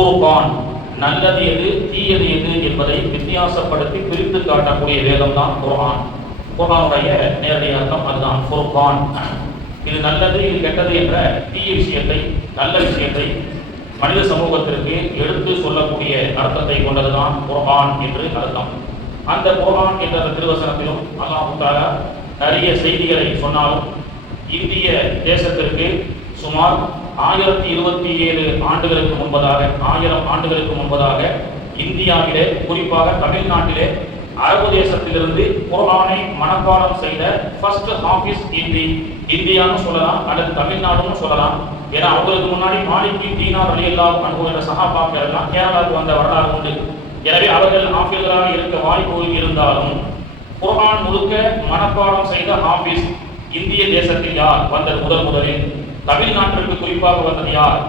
ஃபுர்கான், நல்லது எது தீயது எது என்பதை வித்தியாசப்படுத்தி பிரித்து காட்டக்கூடிய வேதம் தான் குர்ஆன். குர்ஆனுடைய நேரடி அர்த்தம் அதுதான், ஃபுர்கான். இது நல்லது இது கெட்டது என்ற தீய விஷயத்தை நல்ல விஷயத்தை மனித சமூகத்திற்கு எடுத்து சொல்லக்கூடிய அர்த்தத்தை கொண்டதுதான் குர்ஆன் என்று அர்த்தம். அந்த குர்ஆன் என்ற திருவசனத்திலும் அல்லாஹ் தஆலா நிறைய செய்திகளை சொன்னாலும் இந்திய தேசத்திற்கு சுமார் 1027 ஆண்டுகளுக்கு முன்பதாக 1000 ஆண்டுகளுக்கு முன்பதாக இந்தியாவிலே குறிப்பாக தமிழ்நாட்டிலே அரபு தேசத்திலிருந்து குர்ஆனை மனப்பாடம் செய்த ஃபர்ஸ்ட் ஹாஃபிஸ் இந்தியான்னு சொல்லலாம் அல்லது தமிழ்நாடுன்னு சொல்லலாம். ஏன்னா அவங்களுக்கு முன்னாடி மாலிக் பின் தீனார் ரலியல்லாஹு அன்ஹு என்ற சஹாபாக்கள் எல்லாம் கேரளாவுக்கு வந்த வரலாறு உண்டு. எனவே அவர்கள் ஹாஃபிஸ்களாக இருக்க வாய்ப்பு இருந்தாலும் குர்ஆன் முழுக்க மனப்பாடம் செய்த ஹாஃபிஸ் இந்திய தேசத்தில் யார் வந்தது முதலில் தமிழ்நாட்டிற்கு குறிப்பாக வந்தது யார்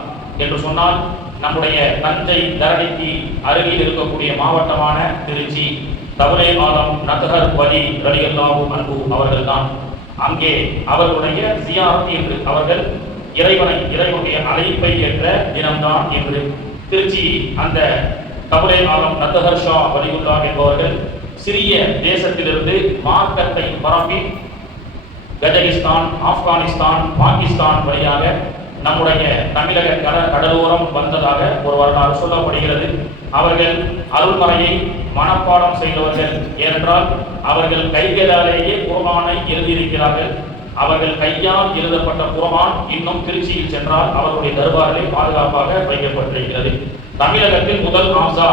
என்று சொன்னால் நம்முடைய தஞ்சை தரணிக்கு அருகில் இருக்கக்கூடிய மாவட்டமான திருச்சி தவளை ஆலம் நதஹர் வலி ரலியல்லாஹு அன்ஹு அவர்கள் தான். அங்கே அவர்களுடைய ஜியாரத் என்று அவர்கள் இறைவனுடைய அழைப்பை ஏற்ற தினம்தான் என்று திருச்சி அந்த தவளை ஆலம் நதஹர் ஷா வலியுல்லாஹ் என்பவர்கள் சிறிய தேசத்திலிருந்து மார்க்கத்தை பரப்பி கஜகிஸ்தான், ஆப்கானிஸ்தான், பாகிஸ்தான் வழியாக நம்முடைய தமிழக கடலோரம் வந்ததாக ஒரு வரலாறு சொல்லப்படுகிறது. அவர்கள் அருள்மறையை மனப்பாடம் செய்தவர்கள். ஏனென்றால் அவர்கள் கைகளாலேயே குர்ஆனை எழுதியிருக்கிறார்கள். அவர்கள் கையால் எழுதப்பட்ட குர்ஆன் இன்னும் திருச்சியில் சென்றால் அவர்களுடைய தர்பாரிலே பாதுகாப்பாக வைக்கப்பட்டிருக்கிறது. தமிழகத்தில் முதல் ஆசா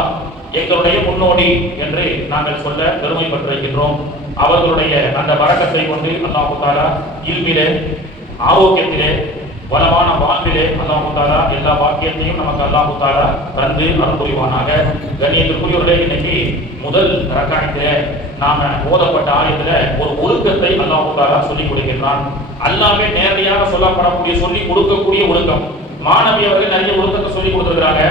எங்களுடைய முன்னோடி என்று நாங்கள் சொல்ல பெருமைப்பட்டிருக்கின்றோம். அவர்களுடைய அந்த வரக்கத்தை கொண்டு அல்லாஹ் தஆலா இல்மிலே, ஆரோக்கியத்திலே, வளமான வாழ்விலே அல்லாஹ் தஆலா எல்லா வாக்கியத்தையும் நமக்கு அல்லாஹ் தஆலா தந்து அருள் புரிவானாக. கண்ணியத்திற்குரியவர்களே, இன்னைக்கு முதல் ரக்காயத்திலே நாம ஓதப்பட்ட ஆயத்துல ஒரு ஒழுக்கத்தை அல்லாஹ் தஆலா சொல்லிக் கொடுக்கின்றான். அல்லாஹ்வே நேரடியாக சொல்லப்படக்கூடிய சொல்லிக் கொடுக்கக்கூடிய ஒழுக்கம். மாணவி அவர்கள் நிறைய ஒழுக்கத்தை சொல்லிக் கொடுத்திருக்கிறாங்க.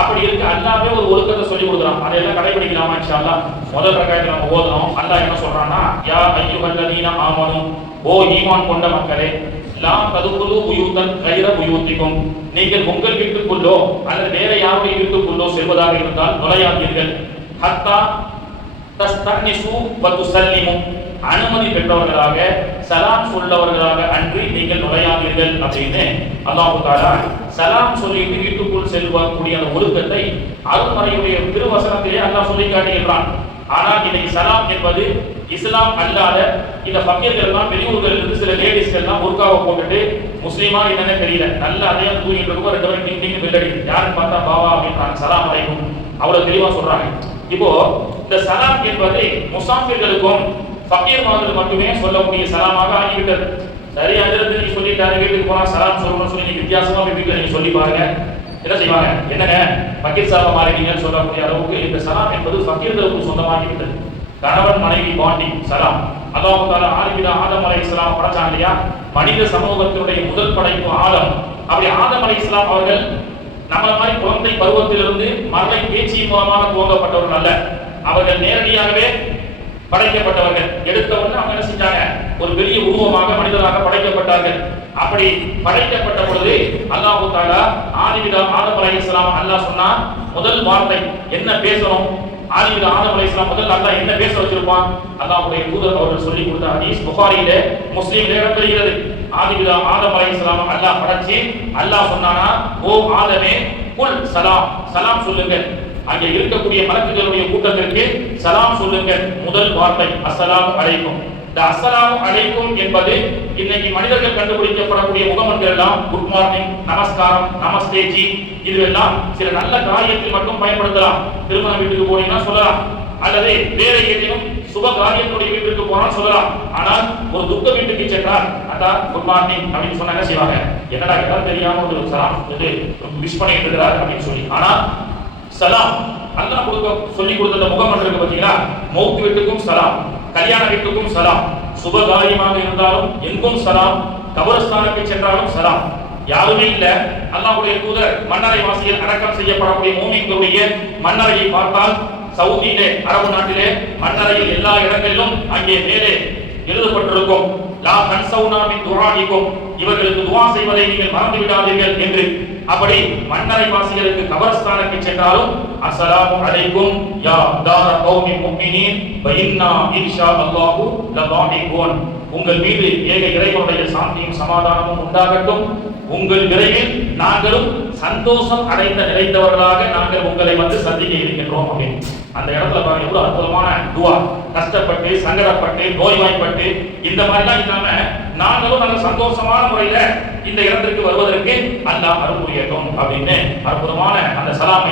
அப்படி இருக்கு அல்லாஹ்வே ஒரு ஒழுக்கத்தை சொல்லி கொடுக்குறான். அதையெல்லாம் கடைபிடிக்கலாமா இன்ஷா அல்லாஹ்? முதல் ரக்காயத்துல நம்ம ஓதணும். அல்லாஹ் என்ன சொல்றான்னா, யா அய்யுஹல்லதீன ஆமனு, ஓ ஈமான் கொண்ட மக்களே, லா ததுகுலு புயூதன் கைர புயூத்திக்கும், நீங்கள் உங்கள் வீட்டுக்குள்ளோ அல்லது வேற யாருடைய வீட்டுக்குள்ளோ செல்வதாக இருந்தால் நுழையாதீர்கள். ஹத்தா தஸ்தனிசு வ துஸல்லிமு, அனுமதி பெற்றவர்களாக சலாம் சொல்லவர்களாக அன்றி நீங்கள் நுழையாதீர்கள் அப்படின்னு அல்லாஹ் தஆலா சலாம் சொல்லிட்டு வீட்டுக்குள் செல்வக்கூடிய அந்த ஒழுக்கத்தை அருள்மறையுடைய திருவசனத்திலே அல்லாஹ் சொல்லி காட்டுகின்றான். ஆனால் இன்னைக்கு சலாம் என்பது இஸ்லாம் அல்லாத இந்த ஃபக்கீர்கள் எல்லாம் வெளியூர்கள் இருந்து சில லேடிஸ்கள் எல்லாம் புர்காவை போட்டுட்டு முஸ்லீமா என்னன்னு தெரியல, நல்ல அதே தூங்கிட்டு இருக்கும், ரெண்டு பேரும் டிங் டிங் பெல் அடிக்குது. யாருன்னு பார்த்தா பாவா அப்படின்றாங்க, சலாம் அலைக்கும், அவ்வளவு தெளிவா சொல்றாங்க. இப்போ இந்த சலாம் என்பது முசாஃபிர்களுக்கும் ஃபக்கீர்மார்களுக்கு மட்டுமே சொல்லக்கூடிய சலாமாக ஆகிவிட்டது. சரி, அதிலிருந்து நீங்க சொல்லிட்டாரு வீட்டுக்கு போனா சலாம் சொல்லணும்னு சொல்லி நீங்க வித்தியாசமா வீட்டுல நீங்க சொல்லி பாருங்க, என்ன செய்வாங்க, என்னங்க ஃபக்கீர் சாபா மாறினீங்கன்னு சொல்லக்கூடிய அளவுக்கு இந்த சலாம் என்பது ஃபக்கீர்களுக்கு சொந்தமாகி விட்டது. கணவன் மனைவி பாண்டிங் சலாம். அல்லாஹ் தஆலா ஆதம் அலைஹிஸ்ஸலாம் படைச்சான் இல்லையா? மனித சமூகத்தினுடைய முதல் படைப்பு ஆதம். அப்படி ஆதம் அலைஹிஸ்ஸலாம் அவர்கள் நம்மள மாதிரி குழந்தை பருவத்திலிருந்து மறை பேச்சின் மூலமாக துவங்கப்பட்டவர்கள் அல்ல. அவர்கள் நேரடியாகவே படைக்கப்பட்டவர்கள். எடுத்த உடனே அவங்க என்ன செஞ்சாங்க, ஒரு பெரிய உருவமாக மனிதராக படைக்கப்பட்டார்கள். அப்படி படைக்கப்பட்ட பொழுது அல்லாஹ் தஆலா ஆதம் அலைஹிஸ்ஸலாம் அல்லாஹ் சொன்னா முதல் வார்த்தை என்ன பேசணும்? ஆதம் அலைஹிஸ்ஸலாம் முதல்ல அல்லாஹ் என்ன பேச வச்சிருப்பான்? அல்லாஹ்வுடைய தூதர் அவர்கள் சொல்லி கொடுத்த ஹதீஸ் புகாரியிலே முஸ்லிமிலே இடம்பெறுகிறது. ஆதம் அலைஹிஸ்ஸலாம் அல்லாஹ் படைச்சி அல்லாஹ் சொன்னானா, ஓ ஆதமே குல் சலாம், சலாம் சொல்லுங்க. அங்கே இருக்கக்கூடிய மலக்குகளுடைய கூட்டத்திற்கு சலாம் சொல்லுங்க. முதல் வார்த்தை அஸ்ஸலாமு அலைக்கும். இந்த அஸ்ஸலாமு அலைக்கும் என்பது இன்னைக்கு மனிதர்கள் கண்டுபிடிக்கப்படக்கூடிய முகமன்கள் எல்லாம் குட் மார்னிங், நமஸ்காரம், நமஸ்தே ஜி, இதுவெல்லாம் சில நல்ல காரியத்தில் மட்டும் பயன்படுத்தலாம். திருமண வீட்டுக்கு போனீங்கன்னா சொல்லலாம், அல்லது வேற ஏதேனும் சுப காரியத்துடைய வீட்டுக்கு போனால் சொல்லலாம். ஆனால் ஒரு துக்க வீட்டுக்கு சென்றால் அதான் குட் மார்னிங் அப்படின்னு சொன்னா என்ன செய்வாங்க, என்னடா எல்லாரும் தெரியாம ஒரு சலாம் விஷ் பண்ணிட்டு இருக்கிறார் அப்படின்னு சொல்லி. ஆனா சலாம் அல்லாஹ் சொல்லி கொடுத்த முகமன் இருக்கு பாத்தீங்களா, மௌத் வீட்டுக்கும் சலாம், கல்யாண வீட்டுக்கும் சலாம், சுப காரியமாக இருந்தாலும் எங்கும் சலாம், கபரஸ்தானுக்கு சென்றாலும் சலாம். யாருமே இல்ல, அல்லாஹ்வுடைய தூதர் மன்னரை வாசியில் அடக்கம் செய்யப்படக்கூடிய மூமின்களுடைய மன்னரையை பார்த்தால் சவுதியிலே அரபு நாட்டிலே மன்னரையில் எல்லா இடங்களிலும் அங்கே மேலே எழுதப்பட்டிருக்கும், லா தன்சவுனா மின் துஆஇக்கும், இவர்களுக்கு துஆ செய்வதை நீங்கள் மறந்து விடாதீர்கள் என்று. அப்படி மன்னரை வாசிகளுக்கு கபரஸ்தானுக்கு சென்றாலும் அஸ்ஸலாமு அலைக்கும் யா தார கௌமி முஃமினீன் வ இன்னா இன்ஷா அல்லாஹு லகானிகுன். உங்கள் மீது ஏக இறைவனுடைய சாந்தியும் சமாதானமும் உண்டாகட்டும். உங்கள் விரைவில் நாங்களும் சந்தோஷம் அடைந்த நிறைந்தவர்களாக நாங்கள் உங்களை வந்து சந்திக்க இருக்கின்றோம் அப்படின்னு. அந்த இடத்துல பாருங்க எவ்வளவு அற்புதமான துவா. கஷ்டப்பட்டு சங்கடப்பட்டு நோய்வாய்ப்பட்டு இந்த மாதிரிலாம் இல்லாம நாங்களும் நல்ல சந்தோஷமான முறையில இந்த இடத்திற்கு வருவதற்கு அல்லாஹ் அருள் புரியட்டும் அப்படின்னு அற்புதமான அந்த சலாம்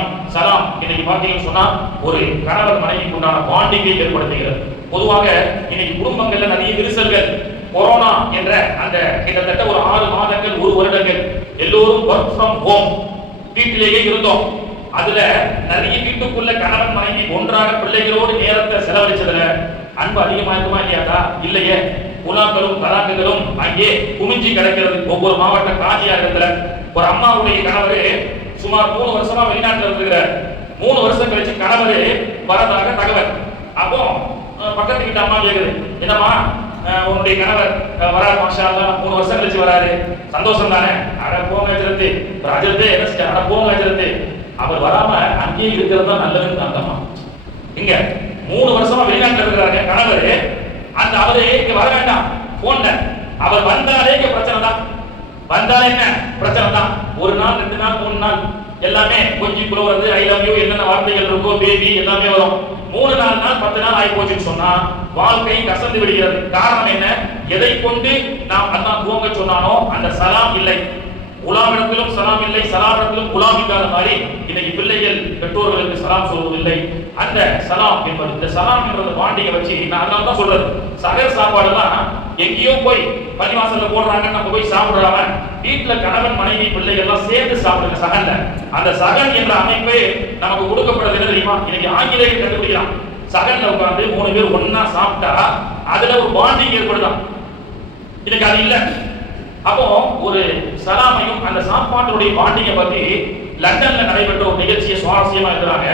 இன்னைக்கு பார்த்தீங்கன்னு சொன்னா ஒரு கணவர் மனைவிக்கு உண்டான பாண்டிங்கை ஏற்படுத்துகிறது. பொதுவாக இன்னைக்கு குடும்பங்கள்ல நிறைய விரிசல்கள், கொரோனா என்ற அந்த கிட்டத்தட்ட ஒரு 6 மாதங்கள் 1 வருடங்கள் எல்லோரும் ஒர்க் ஃப்ரம் ஹோம் வீட்டிலேயே இருந்தோம். அதுல நிறைய வீட்டுக்குள்ள கணவன் மனைவி ஒன்றாக பிள்ளைகளோடு நேரத்தை செலவழிச்சதுல அன்பு அதிகமா இருக்குமா இல்லையாடா? இல்லையே. உலாக்களும் தலாக்குகளும் அங்கே குமிஞ்சி கிடக்கிறது. ஒவ்வொரு மாவட்ட காஞ்சியாகத்துல ஒரு அம்மாவுடைய கணவரு சுமார் 3 வருஷமா வெளிநாட்டுல இருக்கிறார். 3 வருஷம் கழிச்சு கணவரு வரதாக தகவல். அப்போ பக்கத்து வீட்டு அம்மா கேக்குது, என்னம்மா உன்னுடைய கணவர் வராரு, மாஷா அல்லாஹ் 3 வருஷம் கழிச்சு வராரு, சந்தோஷம் தானே? அட போங்க வச்சிருந்து ராஜத்தை என்ன செஞ்ச, அட போங்க வச்சிருந்து அவர் வராம அங்கேயே இருக்கிறது தான் நல்லதுன்னு அந்தம்மா. இங்க 3 வருஷமா வெளிநாட்டுல இருக்கிறாங்க கணவர், அந்த அவரு இங்க வர வேண்டாம் போன்ல, அவர் வந்தாலே இங்க பிரச்சனை தான். வந்தாலே என்ன பிரச்சனை தான். 1 நாள் 2 நாள் 3 நாள் எல்லாமே கொஞ்சி குலவரது, ஐ லவ் யூ என்னென்ன வார்த்தைகள் இருக்கோ, பேபி எல்லாமே வரும். 3 4 நாள் 10 நாள் ஆகி போச்சுன்னு சொன்னா வாழ்க்கை கசந்து விடுகிறது. காரணம் என்ன? எதை கொண்டு நாம் அல்லாஹ் துவங்க சொன்னானோ அந்த சலாம் இல்லை. உலாமிடத்திலும் சலாம் இல்லை, சலாமிடத்திலும் உலாம் இல்லாத மாதிரி இன்னைக்கு பிள்ளைகள் பெற்றோர்களுக்கு சலாம் சொல்வதில்லை. அந்த சலாம் என்பது, இந்த சலாம் என்றது பாண்டிகை வச்சு நான் அதனால தான் சொல்றது, சகர் சாப்பாடுலாம் எங்கேயோ போய் பள்ளிவாசல்ல போடுறாங்க, நம்ம போய் சாப்பிடாம வீட்டுல கணவன் மனைவி பிள்ளைகள் எல்லாம் சேர்ந்து சாப்பிடுங்க சகன்ல. அந்த சகன் என்ற அமைப்பே நமக்கு கொடுக்கப்படுறது என்ன தெரியுமா? இன்னைக்கு ஆங்கிலேயர் கண்டுபிடிக்கிறான். சகன்ல உட்கார்ந்து 3 பேர் ஒன்னா சாப்பிட்டா அதுல ஒரு பாண்டிங் ஏற்படுதான். இன்னைக்கு அது இல்ல. அப்போ ஒரு சலாமையும் அந்த சாப்பாட்டுடைய பாண்டிங்கை பத்தி லண்டன்ல நடைபெற்ற ஒரு நிகழ்ச்சியை சுவாரஸ்யமா இருக்கிறாங்க.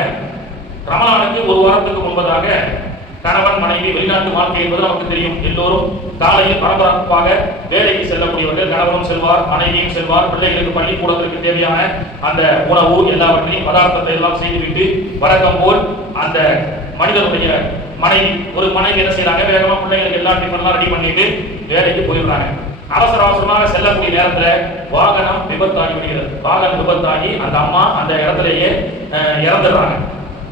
ரமலானுக்கு 1 வாரத்துக்கு முன்பதாக கணவன் மனைவி வெளிநாட்டு வாழ்க்கை என்பது நமக்கு தெரியும். எல்லோரும் காலையில் பரபரப்பாக வேலைக்கு செல்லக்கூடியவர்கள், கணவனும் செல்வார், மனைவியும் செல்வார். பிள்ளைகளுக்கு பள்ளிக்கூடத்திற்கு தேவையான அந்த உணவு எல்லாவற்றையும் பதார்த்தத்தை எல்லாம் செய்துவிட்டு வழக்கம் போல் அந்த மனிதனுடைய மனைவி ஒரு மனைவி என்ன செய்யறாங்க, வேகமா பிள்ளைகளுக்கு எல்லா டிஃபன்லாம் ரெடி பண்ணிட்டு வேலைக்கு போயிடுறாங்க. அவசர அவசரமாக செல்லக்கூடிய நேரத்துல வாகனம் விபத்தாகி விடுகிறது. வாகனம் விபத்தாகி அந்த அம்மா அந்த இடத்திலேயே இறந்துடுறாங்க.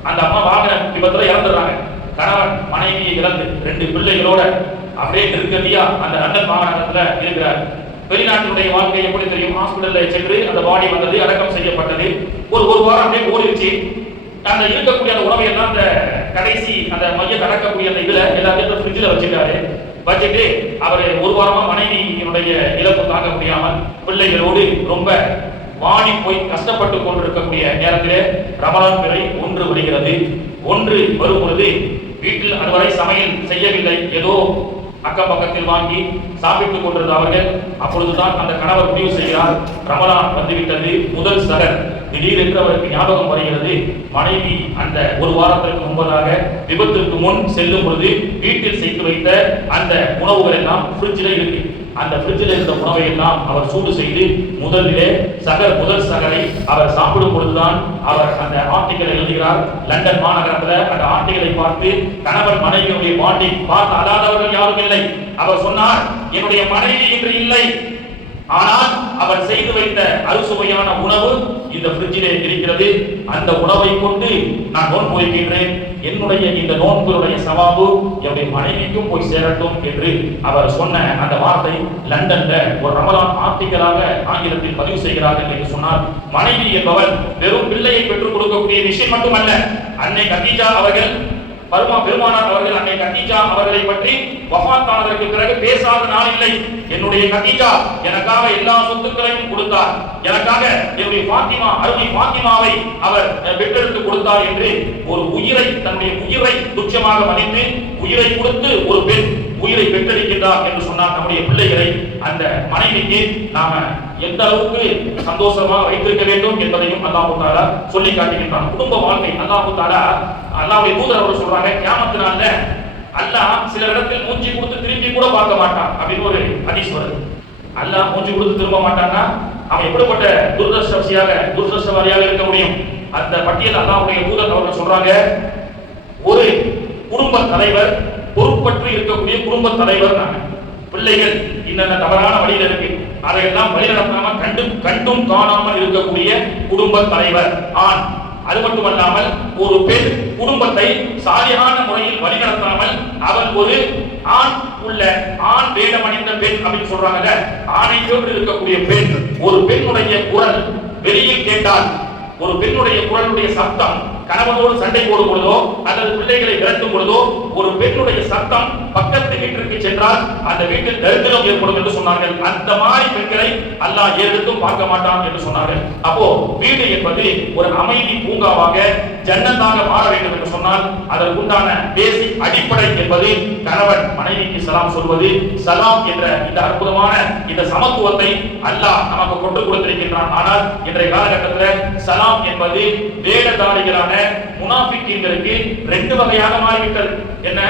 அந்த அம்மா வாகன விபத்துல இறந்துடுறாங்க. கணவன் மனைவியை இழந்து 2 பிள்ளைகளோட அப்படியே நெருக்கடியா அந்த லண்டன் மாநகரத்துல இருக்கிறார். வெளிநாட்டினுடைய வாழ்க்கை எப்படி தெரியும்? ஹாஸ்பிட்டல்ல சென்று அந்த பாடி வந்தது, அடக்கம் செய்யப்பட்டது. ஒரு வாரம் அப்படியே ஓடிடுச்சு. அந்த இருக்கக்கூடிய அந்த உணவை எல்லாம் அந்த கடைசி அந்த மைய கடக்கக்கூடிய அந்த இதுல எல்லாத்தையும் ஃப்ரிட்ஜில் வச்சுட்டாரு. வச்சுட்டு அவர் 1 வாரமா மனைவியினுடைய இழப்பு தாங்க முடியாமல் பிள்ளைகளோடு ரொம்ப வாடி போய் கஷ்டப்பட்டு கொண்டிருக்கக்கூடிய நேரத்திலே ரமலான் பிறை 1 வருகிறது. 1 வரும் பொழுது வீட்டில் அதுவரை சமையல் செய்யவில்லை, ஏதோ அக்கம் பக்கத்தில் வாங்கி சாப்பிட்டுக் கொண்டிருந்த அவர்கள் அப்பொழுதுதான் அந்த கணவர் முடிவு செய்கிறார், ரமலான் வந்துவிட்டது, முதல் சகர். திடீரென்று அவருக்கு ஞாபகம் வருகிறது, மனைவி அந்த 1 வாரத்திற்கு முன்பதாக விபத்திற்கு முன் செல்லும் பொழுது வீட்டில் செய்து வைத்த அந்த உணவுகள் எல்லாம் ஃப்ரிட்ஜில் இருக்கு. அந்த ஃப்ரிட்ஜில் இருந்த உணவை எல்லாம் அவர் சூடு செய்து முதல் சகரை அவர் சாப்பிடும் பொழுதுதான் அவர் அந்த ஆர்டிக்கலை எழுதுகிறார். லண்டன் மாநகரத்தில் அந்த ஆர்டிக்கலை பார்த்து கணவன் மனைவியுடைய பாண்டிங் பார்த்து அல்லாதவர்கள் யாரும் இல்லை. அவர் சொன்னார், என்னுடைய மனைவி இன்று இல்லை, ஆனால் அவர் செய்து வைத்த அறுசுவையான உணவு இந்த ஃப்ரிட்ஜிலே இருக்கிறது. அந்த உணவை கொண்டு நான் நோன்பு வைக்கின்றேன். என்னுடைய இந்த நோன்பினுடைய சவாபு என்னுடைய மனைவிக்கும் போய் சேரட்டும் என்று அவர் சொன்ன அந்த வார்த்தை லண்டன்ல ஒரு ரமலான் ஆர்டிக்கலாக ஆங்கிலத்தில் பதிவு செய்கிறார்கள் என்று சொன்னார். மனைவி என்பவர் வெறும் பிள்ளையை பெற்றுக் கொடுக்கக்கூடிய விஷயம் மட்டுமல்ல, அன்னை கதீஜா அவர்கள் பெருமானார் அவர்கள் அன்னை கதீஜா அவர்களை பற்றி வஃபாத் ஆனதற்கு பிறகு பேசாத நாள் இல்லை. என்னுடைய கதீஜா எனக்காக எல்லா சொத்துக்களையும் கொடுத்தார், எனக்காக என்னுடைய பாத்திமா அருமை பாத்திமாவை அவர் பெற்றெடுத்து கொடுத்தார் என்று ஒரு உயிரை, தன்னுடைய உயிரை துச்சமாக மதித்து உயிரை கொடுத்து ஒரு பெண் உயிரை பெற்றெடுக்கின்றார் என்று சொன்னார். நம்முடைய பிள்ளைகளை அந்த மனைவிக்கு நாம எந்த அளவுக்கு சந்தோஷமாக வைத்திருக்க வேண்டும் என்பதையும் அல்லாஹ் தஆலா சொல்லி காட்டுகின்றான். குடும்ப வாழ்க்கை அல்லாஹ் தஆலா அல்லாஹ்வுடைய தூதர் அவர்கள் சொல்றாங்க, கியாமத் நாள்ல அல்லாஹ் சில இடத்தில் மூஞ்சி கொடுத்து திரும்பி கூட பார்க்க மாட்டான் அப்படின்னு ஒரு ஹதீஸ் வருது. அல்லாஹ் மூஞ்சி கொடுத்து திரும்ப மாட்டான்னா அவன் எப்படிப்பட்ட துரதிருஷ்டவாதியாக இருக்க முடியும்? அந்த பட்டியல் அல்லாஹ்வுடைய தூதர் அவர்கள் சொல்றாங்க, ஒரு குடும்ப தலைவர், பொறுப்பற்று இருக்கக்கூடிய குடும்ப தலைவர், பிள்ளைகள் இன்னென்ன தவறான வழியில் இருக்கு அதையெல்லாம் வழிநடத்தாம கண்டும் காணாமல் இருக்கக்கூடிய குடும்ப தலைவர் ஆண். அது மட்டுமல்லாமல் ஒரு பெண் குடும்பத்தை சாலியான முறையில் வழிநடத்தாமல் அவள் ஒரு ஆண் உள்ள ஆண் வேடம் அணிந்த பெண் அப்படின்னு சொல்றாங்க. ஆணை போன்று இருக்கக்கூடிய பெண், ஒரு பெண்ணுடைய குரல் வெளியில் கேட்டால், ஒரு பெண்ணுடைய குரலுடைய சத்தம் கணவனோடு சண்டை போடும் பொழுதோ அல்லது பிள்ளைகளை விரட்டும் பொழுதோ ஒரு பெண்ணுடைய சத்தம் பக்கத்து வீட்டிற்கு சென்றால் அந்த வீட்டில் தரித்திரம் ஏற்படும் என்று சொன்னார்கள். அந்த மாதிரி பெண்களை அல்லாஹ் ஏறெடுத்தும் பார்க்க மாட்டான் என்று சொன்னார்கள். அப்போ வீடு என்பது ஒரு அமைதி பூங்காவாக ஜன்னத்தாக மாற வேண்டும் என்று சொன்னால் அதற்குண்டான பேசிக் அடிப்படை என்பது கணவன் மனைவிக்கு சலாம் சொல்வது. சலாம் என்ற இந்த அற்புதமான இந்த சமத்துவத்தை அல்லாஹ் நமக்கு கொண்டு கொடுத்திருக்கின்றான். ஆனால் இன்றைய காலகட்டத்தில் சலாம் என்பது வேடதாரிகளான முனாஃபிக்கீன்களுக்கு ரெண்டு வகையாக மாறிவிட்டது. என்ன?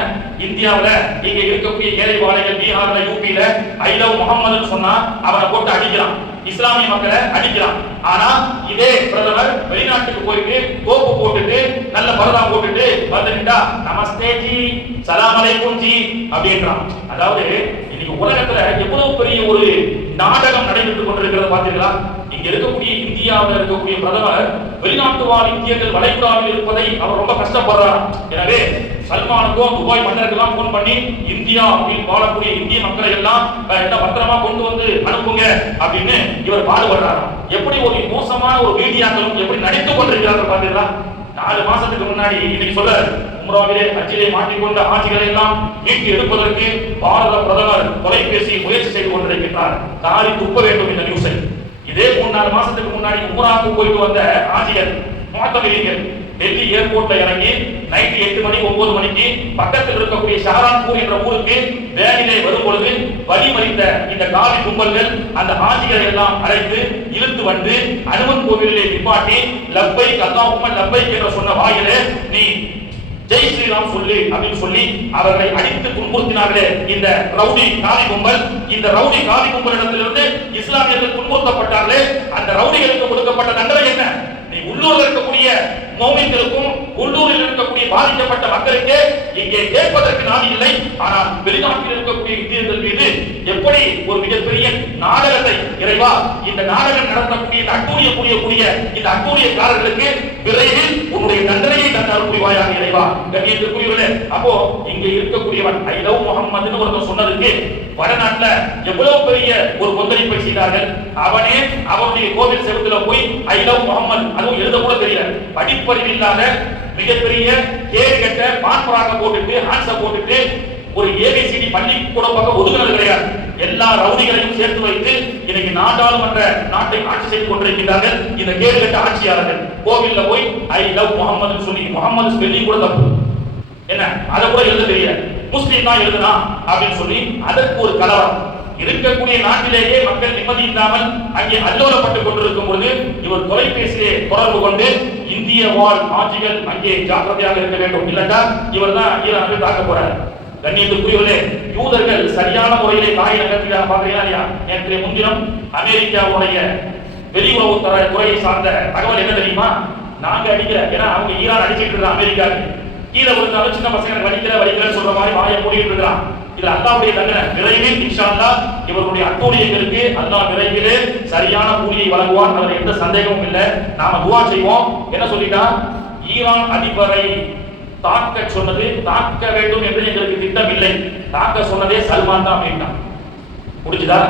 இந்தியாவுல இங்க இருக்கக்கூடிய ஏழை வாழைகள் பீகார்ல யூபியில ஐ லவ் முஹம்மதுன்னு சொன்னா அவனை போட்டு அடிக்கிறான், இஸ்லாமிய மக்களை அடிக்கிறான். ஆனா இதே பிரதமர் வெளிநாட்டுக்கு போயிட்டு கோப்பு போட்டுட்டு நல்ல பரதா போட்டுட்டு வந்துட்டா நமஸ்தே ஜி, சலாம் அலைக்கும் ஜி அப்படின்றான். அதாவது இன்னைக்கு உலகத்துல எவ்வளவு பெரிய ஒரு நாடகம் நடைபெற்றுக் கொண்டிருக்கிறது பாத்தீங்களா? இங்க இருக்கக்கூடிய இந்தியாவில் இருக்கக்கூடிய பிரதமர் வெளிநாட்டு வாழ் இந்தியர்கள் வளைகுடாவில் இருப்பதை அவர் ரொம்ப கஷ்டப்படுறார். எனவே சல்மானுக்கும் துபாய் மன்னருக்கெல்லாம் போன் பண்ணி இந்தியாவில் வாழக்கூடிய இந்திய மக்களை எல்லாம் பத்திரமா கொண்டு வந்து அனுப்புங்க அப்படின்னு இவர் பாடுபடுறார். எப்படி ஒரு மோசமான ஒரு மீடியாக்களும் எப்படி நடித்துக் கொண்டிருக்கிறார்கள் பாத்தீங்களா? 4 மாசத்துக்கு முன்னாடி இன்னைக்கு சொல்ல உம்ராவிலே ஹஜ்ஜிலே மாட்டிக்கொண்ட ஆட்சிகளை எல்லாம் மீட்டு எடுப்பதற்கு பாரத பிரதமர் தொலைபேசி முயற்சி செய்து கொண்டிருக்கிறார். காரி துப்ப வேண்டும் இந்த நியூஸை. இதே 3-4 மாசத்துக்கு முன்னாடி உம்ராவுக்கு போயிட்டு வந்த ஆட்சிகள் முஅத்தமிரீன்கள் டெல்லி ஏர்போர்ட்ல இறங்கி நைட் 8 மணி 9 மணிக்கு பக்கத்தில் இருக்கக்கூடிய ஷஹரான்பூர் என்ற ஊருக்கு வேனிலே வரும் பொழுது வழிமறித்த இந்த காவி கும்பல்கள் அந்த ஆட்சிகளை எல்லாம் அழைத்து இழுத்து வந்து அனுமன் கோவிலிலே நிப்பாட்டி லப்பைக் அல்லாஹும்ம லப்பைக் என்று சொன்ன வாயிலே நீ ஜெய் ஸ்ரீராம் சொல்லி அப்படின்னு சொல்லி அவர்களை அடித்து துன்புறுத்தினார்களே இந்த ரவுடி காவி கும்பல். இந்த ரவுடி காவி கும்பலிடத்திலிருந்து இஸ்லாமியர்கள் துன்புறுத்தப்பட்டார்களே, அந்த ரவுடிகளுக்கு கொடுக்கப்பட்ட தண்டனை என்ன? நீ உள்ளூரில் இருக்கக்கூடிய மோமின்களுக்கும் உள்ளூரில் இருக்கக்கூடிய பாதிக்கப்பட்ட மக்களுக்கு இங்கே கேட்பதற்கு நாதி இல்லை. ஆனால் வெளிநாட்டில் இருக்கக்கூடிய இந்தியர்கள் மீது எப்படி ஒரு மிகப்பெரிய நாடகத்தை இறைவா இந்த நாடகம் நடத்தக்கூடிய இந்த அட்டூழிய புரியக்கூடிய இந்த அட்டூழியக்காரர்களுக்கு விரைவில் உன்னுடைய தண்டனையை தந்தார் புரிவாயாக இறைவா. கண்ணியத்திற்குரியவர்களே, அப்போ இங்கே இருக்கக்கூடியவன் ஐ லவ் முஹம்மதுன்னு ஒருத்தர் சொன்னதுக்கு வடநாட்டுல எவ்வளவு பெரிய ஒரு கொந்தளிப்பை செய்தார்கள். அவனே அவனுடைய கோவில் செவத்துல போய் ஐ லவ் முஹம்மது அதுவும் எழுத கூட தெரியல, படிப்பறிவு இல்லாத மிகப்பெரிய கேடு கட்ட பான்பராக போட்டுட்டு ஹான்ஸ போட்டுட்டு ஒரு ஏபிசிடி பள்ளிக்கூட பக்கம் ஒதுங்கினது கிடையாது. எல்லா ரவுடிகளையும் சேர்த்து வைத்து இன்னைக்கு நாடாளுமன்ற நாட்டை ஆட்சி செய்து கொண்டிருக்கிறார்கள் இந்த கேடு கட்ட ஆட்சியாளர்கள். கோவில்ல போய் ஐ லவ் முஹம்மதுன்னு சொல்லி முஹம்மது ஸ்பெல்லிங் கூட தப்பு, என்ன அதை கூட எழுத தெரியல, முஸ்லீம் தான் எழுதுனா அப்படின்னு சொல்லி அதற்கு ஒரு கலவரம். இருக்கக்கூடிய நாட்டிலேயே மக்கள் நிம்மதி இல்லாமல் அங்கே அல்லோலப்பட்டுக் கொண்டிருக்கும் பொழுது இவர் தொலைபேசியிலே தொடர்பு கொண்டு இந்திய வாழ் ஆட்சிகள் அங்கே ஜாக்கிரதையாக இருக்க வேண்டும், இல்லைன்னா இவர் தான் ஈரானை தாக்க போறார். கண்ணியத்துக்குரியவர்களே, யூதர்கள் சரியான முறையிலே தாய் நகர்த்தியாக பாக்குறீங்களா இல்லையா? நேற்றைய முன்தினம் அமெரிக்காவுடைய வெளியுறவு துறையை சார்ந்த தகவல் என்ன தெரியுமா? நாங்க அடிக்கிற, ஏன்னா அவங்க ஈரான் அடிச்சிட்டு இருக்காங்க அமெரிக்காவுக்கு, கீழே விழுந்தாலும் சின்ன பசங்க வலிக்கிறேன்னு சொல்ற மாதிரி வாயை மூடிட்டு இருக்கிறான். இது அல்லாஹ்வுடைய தண்டனை. விரைவில் இன்ஷா அல்லாஹ் இவருடைய அட்டூழியங்களுக்கு அல்லாஹ் விரைவிலே சரியான கூலியை வழங்குவான், அதுல எந்த சந்தேகமும் இல்லை. நாம துஆ செய்வோம். என்ன சொல்லிட்டா? ஈரான் அதிபரை தாக்க சொன்னது, தாக்க வேண்டும் என்று எங்களுக்கு திட்டம் இல்லை, தாக்க சொன்னதே சல்மான் தான் அப்படின்ட்டான். புரிஞ்சுதா?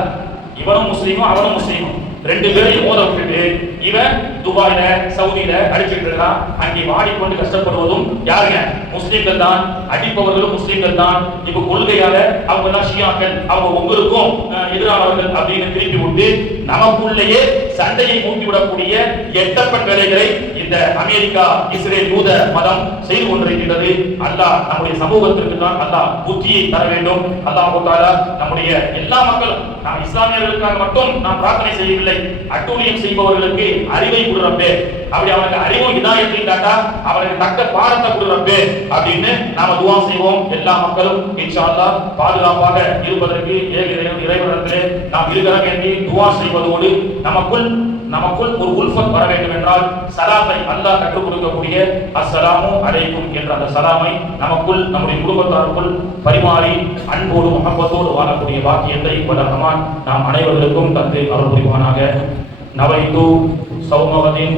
இவனும் முஸ்லீமும் அவனும் முஸ்லீமும் ரெண்டு பேரையும் மோத விட்டுட்டு இவன் துபாயில சவுதியில அடிச்சுட்டு இருக்கான். அங்கே வாடிக்கொண்டு கஷ்டப்படுவதும் யாருங்க? முஸ்லீம்கள் தான். அடிப்பவர்களும் முஸ்லீம்கள் தான். இப்ப கொள்கையால அவங்க எல்லாம் ஷியாக்கள், அவங்க உங்களுக்கும் எதிரானவர்கள் அப்படின்னு திருப்பி விட்டு நமக்குள்ளேயே சண்டையை மூட்டிவிடக்கூடிய எட்டப்பட்ட வேலைகளை இந்த அமெரிக்கா இஸ்ரேல் யூத மதம் செய்து கொண்டிருக்கின்றது. அல்லாஹ் நம்முடைய சமூகத்திற்கு தான் அல்லாஹ் புத்தியை தர வேண்டும். அல்லாஹ் தஆலா நம்முடைய எல்லா மக்களும், நாம் இஸ்லாமியர்களுக்காக மட்டும் நாம் பிரார்த்தனை செய்யவில்லை, அட்டூழியம் செய்பவர்களுக்கு அறிவை கொடுறப்பே, அப்படி அவனுக்கு அறிவும் இதாயத்தையும் காட்டா அவனுக்கு தக்க பாடத்தை கொடுறப்பே அப்படின்னு நாம துவா செய்வோம். எல்லா மக்களும் இன்ஷா அல்லாஹ் பாதுகாப்பாக இருப்பதற்கு இறைவனிடத்திலே நாம் இருக்கிறோம் என்று துவா செய்வதோடு நமக்குள் ஒரு உல்ஃபத் வர வேண்டும் என்றால் சலாத்தை அல்லாஹ் கற்றுக் கொடுக்கக்கூடிய அஸ்ஸலாமு அலைக்கும் என்ற அந்த சலாமை நமக்குள் நம்முடைய குடும்பத்தாருக்குள் பரிமாறி அன்போடு முகப்பத்தோடு வாழக்கூடிய பாக்கியத்தை வல்ல ரஹ்மான் நாம் அனைவருக்கும் தந்து அருள் புரிவானாக. நவைத்து சௌமவதின்